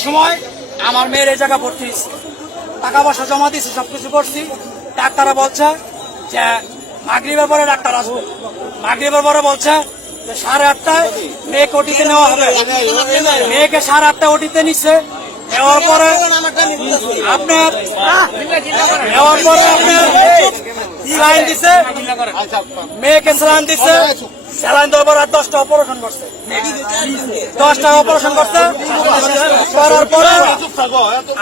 3টার সময় আমার মেয়ের এই জায়গা ভর্তি হয়েছে, টাকা পয়সা জমা দিয়েছি, সবকিছু করছি। ডাক্তাররা বলছে যে মাগরিবের পরে ডাক্তার আসবে। মাগরিবের পরে বলছে যে 8:30টায় মেয়েকে ওটিতে নেওয়া হবে। মেয়েকে 8:30টায় ওটিতে নিচ্ছে। নেওয়ার পরে আপনার স্যালাইন দিছে, মেয়েকে স্যালাইন দিচ্ছে। স্যালাইন দেওয়ার পর 10টা অপারেশন করছে, 10টা অপারেশন করছে। করার পরে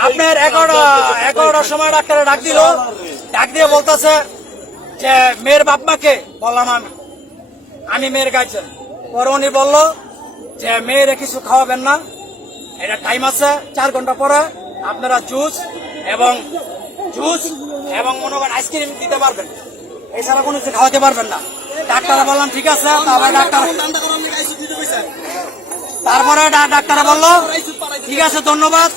আপনার 11টার সময় ডাক্তারে ডাক দিল। ডাক দিয়ে বলতেছে যে মেয়ের বাপ মাকে বললাম আমি মেয়ের গাইছে। পরে উনি বললো যে মেয়ের কিছু খাওয়াবেন না, এটা টাইম আছে 4 ঘন্টা পরে আপনারা জুস এবং মনে করেন আইসক্রিম দিতে পারবেন, এছাড়া কোনো কিছু খাওয়াতে পারবেন না। ডাক্তার বললাম ঠিক আছে। তারপরে ডাক্তার বললো ঠিক আছে ধন্যবাদ।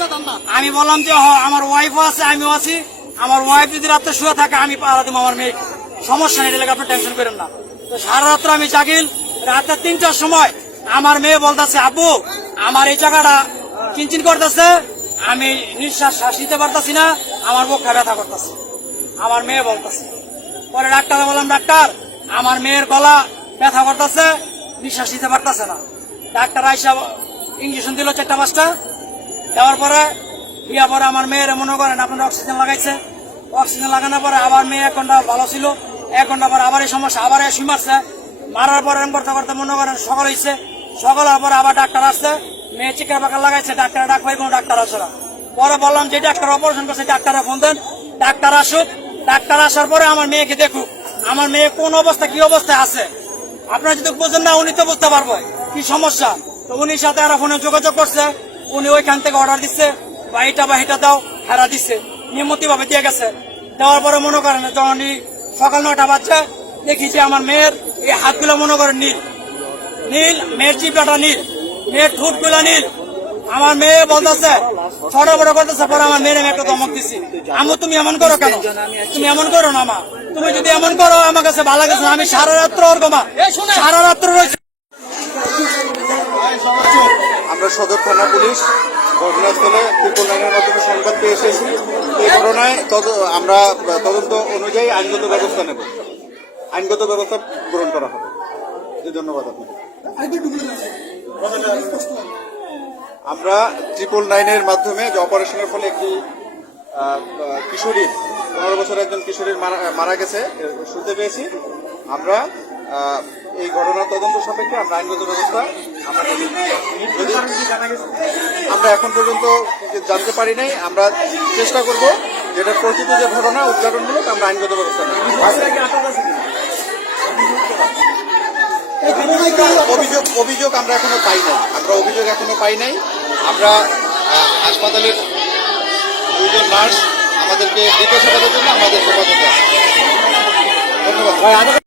আমি বললাম যে আমার ওয়াইফও আছে, আমিও আছি। আমার ওয়াইফ যদি রাত্রে শুয়ে থাকে আমি পাহারা দিব আমার মেয়েকে, সমস্যা নেই, এটাকে আপনি টেনশন করেন না। তো সারা রাত্র আমি জাগিল। রাতে 3টার সময় আমার মেয়ে বলতেছে আব্বু আমার এই জায়গাটা চিনচিন করতেছে, আমি নিঃশ্বাস নিতে পারতেছি না, আমার বুকটা ব্যথা করতেছে, আমার মেয়ে বলতেছে। পরে ডাক্তার বললাম ডাক্তার আমার মেয়ের গলা ব্যথা করতেছে, নিঃশ্বাস নিতে পারতেছে না। ডাক্তার আইসা ইঞ্জেকশন দিল 4-5টা। দেওয়ার পরে আমার মেয়ের মনে করেন আপনার অক্সিজেন লাগাইছে। অক্সিজেন লাগানোর পরে আবার মেয়ে 1 ঘন্টা ভালো ছিল। 1 ঘন্টা পরে আবার এই সমস্যা, আবার শুই মারছে। মারার পরে করতে করতে মনে করেন সকাল হয়েছে। সকাল হওয়ার পরে আবার ডাক্তার আসছে, মেয়ে চিকা পাকা লাগাইছে। ডাক্তার ডাক ভাই কোনো ডাক্তার আসে না। পরে বললাম যে ডাক্তার অপারেশন করছে ডাক্তাররা ফোন দেন, ডাক্তার আসুক। ডাক্তার আসার পরে আমার মেয়েকে দেখুক, আমার মেয়ে কোন অবস্থা কি অবস্থায় আছে। আপনারা যদি বোঝেন না উনি তো বুঝতে পারবো কি সমস্যা। তো উনির সাথে আর ফোনে যোগাযোগ করছে, উনি ওইখান থেকে অর্ডার দিচ্ছে বা এটা দাও, হেরা দিচ্ছে, নিয়মিত ভাবে দিয়ে গেছে। দেওয়ার পরে মনে করেন যখন সকাল 9টা বাজছে দেখি যে আমার মেয়ের এই হাতগুলো মনে করেন নীল, মেয়ের চিপটা নীল, মেয়ের ঠোঁটগুলো নীল। আমার মেয়ে বলতেছে ছোট বড় করতেছে। পরে আমার মেয়ের আমি একটা ধমক দিচ্ছি, আমু তুমি এমন করো কেন, তুমি এমন করো না মা, তুমি যদি এমন করো আমার কাছে ভালো লাগছে না। আমি সারা রাত্র সারা রাত্র রয়েছে। আমরা সদর থানা পুলিশ ঘটনাস্থলে 999-এর মাধ্যমে সংবাদ পেয়ে এসেছি। এই ঘটনায় আমরা তদন্ত অনুযায়ী আইনগত ব্যবস্থা নেব, আইনগত ব্যবস্থা গ্রহণ করা হবে। ধন্যবাদ আপনাকে। আমরা 999-এর মাধ্যমে যে অপারেশনের ফলে একটি কিশোরী 15 বছরের একজন কিশোরীর মারা গেছে শুনতে পেয়েছি। আমরা এই ঘটনার তদন্ত সাপেক্ষে আমরা আইনগত ব্যবস্থা আমরা এখন পর্যন্ত জানতে পারি নাই। আমরা চেষ্টা করব যেটা প্রকৃত যে ঘটনা উদ্ঘাটনমূলক আমরা আইনগত ব্যবস্থা নেব। অভিযোগ আমরা এখনো পাই নাই। আমরা হাসপাতালের 2জন নার্স আমাদেরকে জিজ্ঞাসাবাদের জন্য আমাদের যোগাযোগ আছে। ধন্যবাদ।